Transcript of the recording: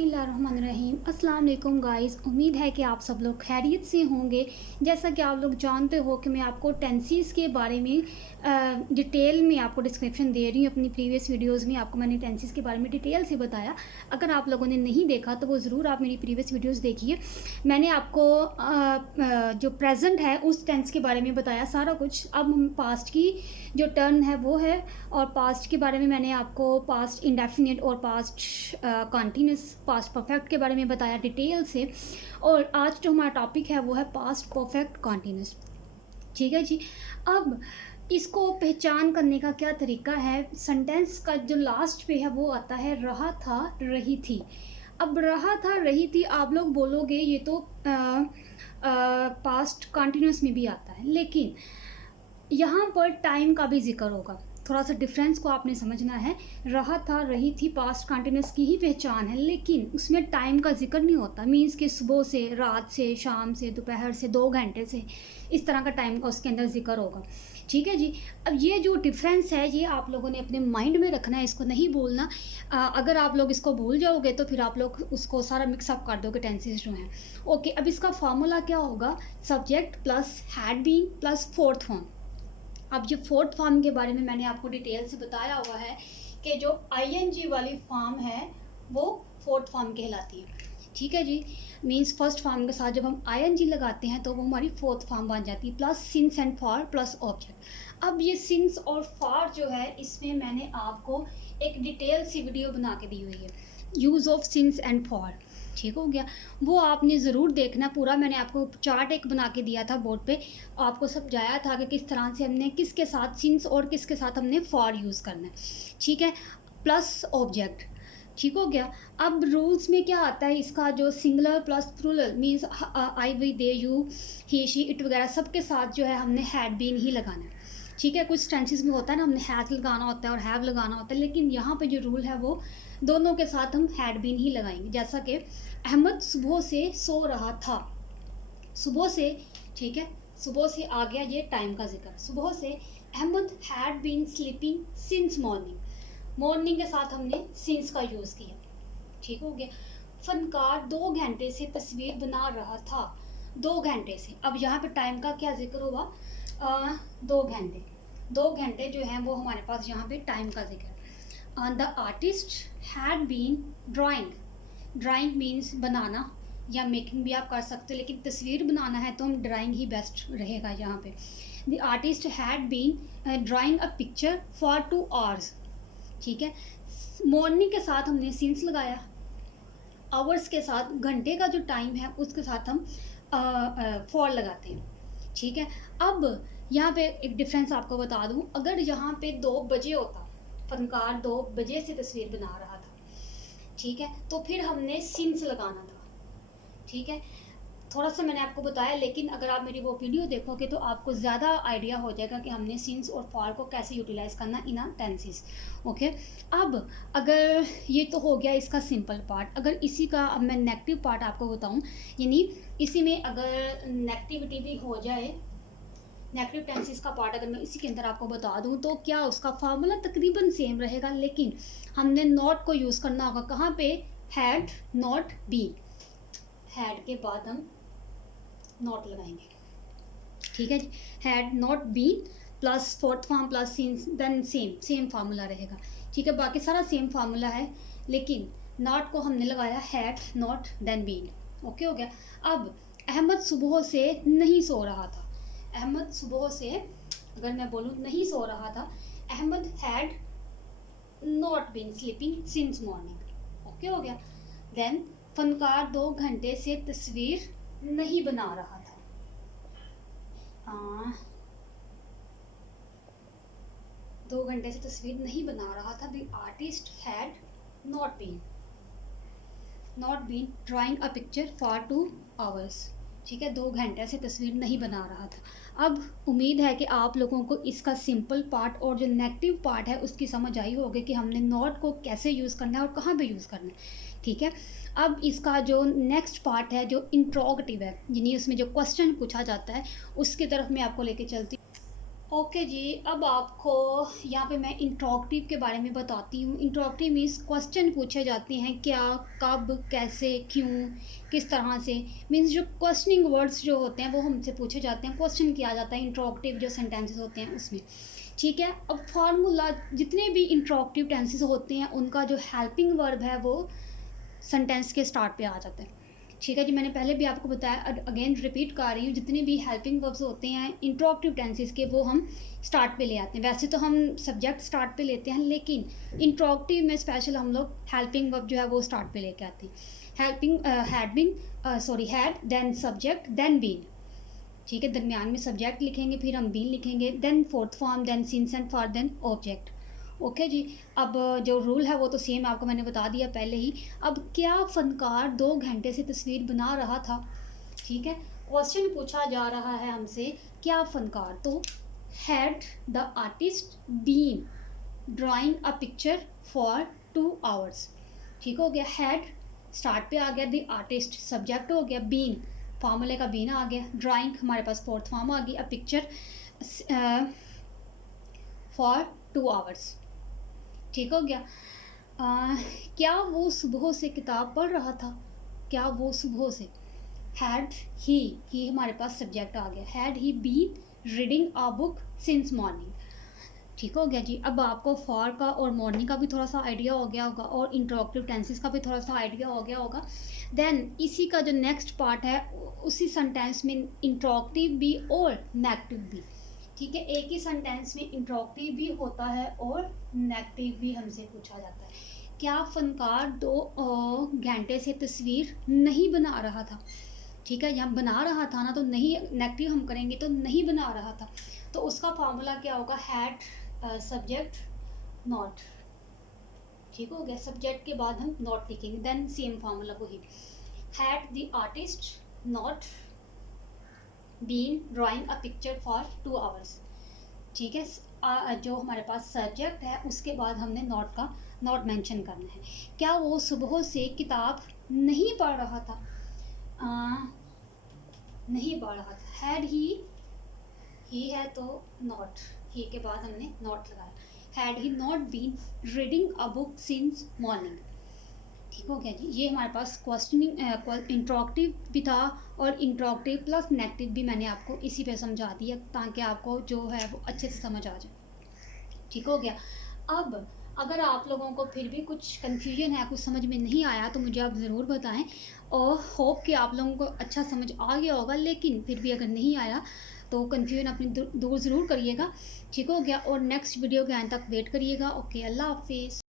बिस्मिल्लाहिर्रहमानिर्रहीम। अस्सलाम वालेकुम गाइस, उम्मीद है कि आप सब लोग खैरियत से होंगे। जैसा कि आप लोग जानते हो कि मैं आपको टेंसेस के बारे में डिटेल में आपको डिस्क्रिप्शन दे रही हूँ। अपनी प्रीवियस वीडियोस में आपको मैंने टेंसेस के बारे में डिटेल से बताया। अगर आप लोगों ने नहीं देखा तो वो ज़रूर आप मेरी प्रीवियस वीडियोस देखिए। मैंने आपको जो प्रेजेंट है उस टेंस के बारे में बताया सारा कुछ। अब हम पास्ट की जो टर्न है वो है, और पास्ट के बारे में मैंने आपको पास्ट इंडेफिनिट और पास्ट कॉन्टीन्यूस, पास्ट परफेक्ट के बारे में बताया डिटेल से। और आज जो हमारा टॉपिक है वो है पास्ट परफेक्ट कॉन्टीन्यूस। ठीक है जी। अब इसको पहचान करने का क्या तरीका है, सेंटेंस का जो लास्ट पे है वो आता है रहा था रही थी। अब रहा था रही थी आप लोग बोलोगे ये तो पास्ट कॉन्टीन्यूस में भी आता है, लेकिन यहाँ पर टाइम का भी जिक्र होगा। थोड़ा सा डिफरेंस को आपने समझना है। रहा था रही थी पास्ट कंटिन्यूस की ही पहचान है, लेकिन उसमें टाइम का जिक्र नहीं होता। मीन्स कि सुबह से, रात से, शाम से, दोपहर से, 2 घंटे से, इस तरह का टाइम का उसके अंदर जिक्र होगा। ठीक है जी। अब ये जो डिफरेंस है ये आप लोगों ने अपने माइंड में रखना है, इसको नहीं भूलना। अगर आप लोग इसको भूल जाओगे तो फिर आप लोग उसको सारा मिक्सअप कर दोगे टेंसेस जो हैं। ओके, अब इसका फार्मूला क्या होगा? Subject plus had been plus fourth form. अब जो फोर्थ फॉर्म के बारे में मैंने आपको डिटेल से बताया हुआ है कि जो आईएनजी वाली फॉर्म है वो फोर्थ फॉर्म कहलाती है। ठीक है जी। मींस फर्स्ट फॉर्म के साथ जब हम आईएनजी लगाते हैं तो वो हमारी फोर्थ फॉर्म बन जाती है, plus since and for plus object. अब ये सिंस और फॉर जो है इसमें मैंने आपको एक डिटेल सी वीडियो बना के दी हुई है, use of since and for. ठीक हो गया, वो आपने ज़रूर देखना पूरा। मैंने आपको चार्ट एक बना के दिया था बोर्ड पे, आपको समझाया था कि किस तरह से हमने किसके साथ सिंस और किसके साथ हमने फॉर यूज़ करना है। ठीक है, प्लस ऑब्जेक्ट। ठीक हो गया। अब रूल्स में क्या आता है, इसका जो singular plus plural means I we they you he she it वगैरह सबके साथ जो है हमने हैड बीन ही लगाना है। ठीक है, कुछ टेंसेस में होता है ना हमने हैज़ लगाना होता है और हैव लगाना होता है, लेकिन यहाँ पे जो रूल है वो दोनों के साथ हम हैड बीन ही लगाएंगे। जैसा कि अहमद सुबह से सो रहा था। सुबह से, ठीक है, सुबह से आ गया ये टाइम का जिक्र। सुबह से Ahmad had been sleeping since morning. Morning के साथ हमने सिंस का यूज़ किया। ठीक हो गया। फनकार 2 घंटे से तस्वीर बना रहा था। 2 घंटे से, अब यहाँ पे टाइम का क्या जिक्र हुआ? 2 घंटे। 2 घंटे जो हैं वो हमारे पास यहाँ पे टाइम का जिक्र। The artist had been drawing. Drawing means बनाना या मेकिंग भी आप कर सकते हो, लेकिन तस्वीर बनाना है तो हम ड्राइंग ही बेस्ट रहेगा यहाँ पे। The artist had been drawing a picture for 2 hours. ठीक है, मॉर्निंग के साथ हमने सिंस लगाया, आवर्स के साथ घंटे का जो टाइम है उसके साथ हम फॉर लगाते हैं। ठीक है, अब यहाँ पे एक डिफरेंस आपको बता दूँ। अगर यहाँ पे 2 बजे होता, फनकार 2 बजे से तस्वीर बना रहा था, ठीक है, तो फिर हमने सिंस लगाना था। ठीक है, थोड़ा सा मैंने आपको बताया, लेकिन अगर आप मेरी वो वीडियो देखोगे तो आपको ज़्यादा आइडिया हो जाएगा कि हमने सिंस और फॉर को कैसे यूटिलाइज़ करना इन टेंसेस। ओके, अब अगर ये तो हो गया इसका सिंपल पार्ट। अगर इसी का अब मैं नेगेटिव पार्ट आपको बताऊं, यानी इसी में अगर नेगेटिविटी भी हो जाए, नेगेटिव टेंसेस का पार्ट अगर मैं इसी के अंदर आपको बता दूं तो क्या उसका फार्मूला तकरीबन सेम रहेगा, लेकिन हमने नॉट को यूज़ करना होगा। कहाँ पे? Had not been. हैड के बाद हम नॉट लगाएंगे। ठीक है जी, had not been plus fourth form plus since, then same formula रहेगा। ठीक है, बाकी सारा सेम फार्मूला है, लेकिन नॉट को हमने लगाया had not then been. Okay हो गया। अब अहमद सुबह से नहीं सो रहा था। अहमद सुबह से अगर मैं बोलूँ नहीं सो रहा था, Ahmad had not been sleeping since morning. Okay हो गया। देन फनकार 2 घंटे से तस्वीर नहीं बना रहा था। 2 घंटे से तस्वीर नहीं बना रहा था। The artist had not been drawing a picture for 2 hours. ठीक है, 2 घंटे से तस्वीर नहीं बना रहा था। अब उम्मीद है कि आप लोगों को इसका सिंपल पार्ट और जो नेगेटिव पार्ट है उसकी समझ आई होगी कि हमने नॉट को कैसे यूज़ करना है और कहाँ पे यूज़ करना है। ठीक है, अब इसका जो नेक्स्ट पार्ट है जो इंट्रोगेटिव है, यानी उसमें जो क्वेश्चन पूछा जाता है उसकी तरफ मैं आपको लेके चलती हूँ। ओके जी, अब आपको यहाँ पे मैं इंटरॉक्टिव के बारे में बताती हूँ। इंटरॉक्टिव मीन्स क्वेश्चन पूछे जाते हैं, क्या, कब, कैसे, क्यों, किस तरह से। मीन्स जो क्वेश्चनिंग वर्ड्स जो होते हैं वो हमसे पूछे जाते हैं, क्वेश्चन किया जाता है इंटरॉक्टिव जो सेंटेंसेस होते हैं उसमें। ठीक है, अब फार्मूला जितने भी इंटरॉक्टिव टेंसेस होते हैं उनका जो हेल्पिंग वर्ब है वो सेंटेंस के स्टार्ट पे आ जाता है। ठीक है जी, मैंने पहले भी आपको बताया, अगेन रिपीट कर रही हूँ, जितने भी हेल्पिंग वर्ब्स होते हैं इंट्रोक्टिव टेंसेस के वो हम स्टार्ट पे ले आते हैं। वैसे तो हम सब्जेक्ट स्टार्ट पे लेते हैं, लेकिन इंट्रोक्टिव में स्पेशल हम लोग हेल्पिंग वर्ब जो है वो स्टार्ट पे लेके आते हैं। Helping had then subject then been. ठीक है, दरमियान में सब्जेक्ट लिखेंगे, फिर हम बीन लिखेंगे, then fourth form, then since and for, then object. Okay जी, अब जो रूल है वो तो सेम आपको मैंने बता दिया पहले ही। अब क्या फनकार 2 घंटे से तस्वीर बना रहा था। ठीक है, क्वेश्चन पूछा जा रहा है हमसे, क्या फनकार, तो had the artist been drawing a picture for 2 hours. ठीक हो गया, हैड स्टार्ट पे आ गया, द आर्टिस्ट सब्जेक्ट हो गया, बीन फॉर्मूले का बीन आ गया, ड्राइंग हमारे पास फोर्थ फॉर्म आ गई, अ पिक्चर फॉर 2 आवर्स। ठीक हो गया। क्या वो सुबह से किताब पढ़ रहा था। क्या वो सुबह से, हैड ही हमारे पास सब्जेक्ट आ गया, had he been reading a book since morning. ठीक हो गया जी, अब आपको फॉर का और मॉर्निंग का भी थोड़ा सा आइडिया हो गया होगा और इंटरॉक्टिव टेंसेस का भी थोड़ा सा आइडिया हो गया होगा। देन इसी का जो नेक्स्ट पार्ट है, उसी सेंटेंस में इंटरॉक्टिव भी और नेगेटिव भी। ठीक है, एक ही सेंटेंस में इंटरॉक्टिव भी होता है और नेगेटिव भी हमसे पूछा जाता है। क्या फनकार 2 घंटे से तस्वीर नहीं बना रहा था। ठीक है, यहाँ बना रहा था ना, तो नहीं, नेगेटिव हम करेंगे तो नहीं बना रहा था, तो उसका फार्मूला क्या होगा, हैड सब्जेक्ट नॉट। ठीक हो गया, सब्जेक्ट के बाद हम नॉट लिखेंगे, देन सेम फार्मूला वही, had the artist not been drawing a picture for 2 hours. ठीक है, जो हमारे पास सब्जेक्ट है उसके बाद हमने नॉट मेंशन करना है। क्या वो सुबह से किताब नहीं पढ़ रहा था। नहीं पढ़ रहा था, हैड ही है तो नॉट, ही के बाद हमने नॉट लगाया, had he not been reading a book since morning. ठीक हो गया जी, ये हमारे पास क्वेश्चनिंग इंट्रोक्टिव भी था और इंट्रोक्टिव प्लस नेगेटिव भी मैंने आपको इसी पे समझा दिया ताकि आपको जो है वो अच्छे से समझ आ जाए। ठीक हो गया। अब अगर आप लोगों को फिर भी कुछ कन्फ्यूजन है, कुछ समझ में नहीं आया, तो मुझे आप ज़रूर बताएं और होप कि आप लोगों को अच्छा समझ आ गया होगा। लेकिन फिर भी अगर नहीं आया तो कन्फ्यूजन अपनी दूर ज़रूर करिएगा। ठीक हो गया, और नेक्स्ट वीडियो के आने तक वेट करिएगा। ओके, अल्लाह हाफिज़।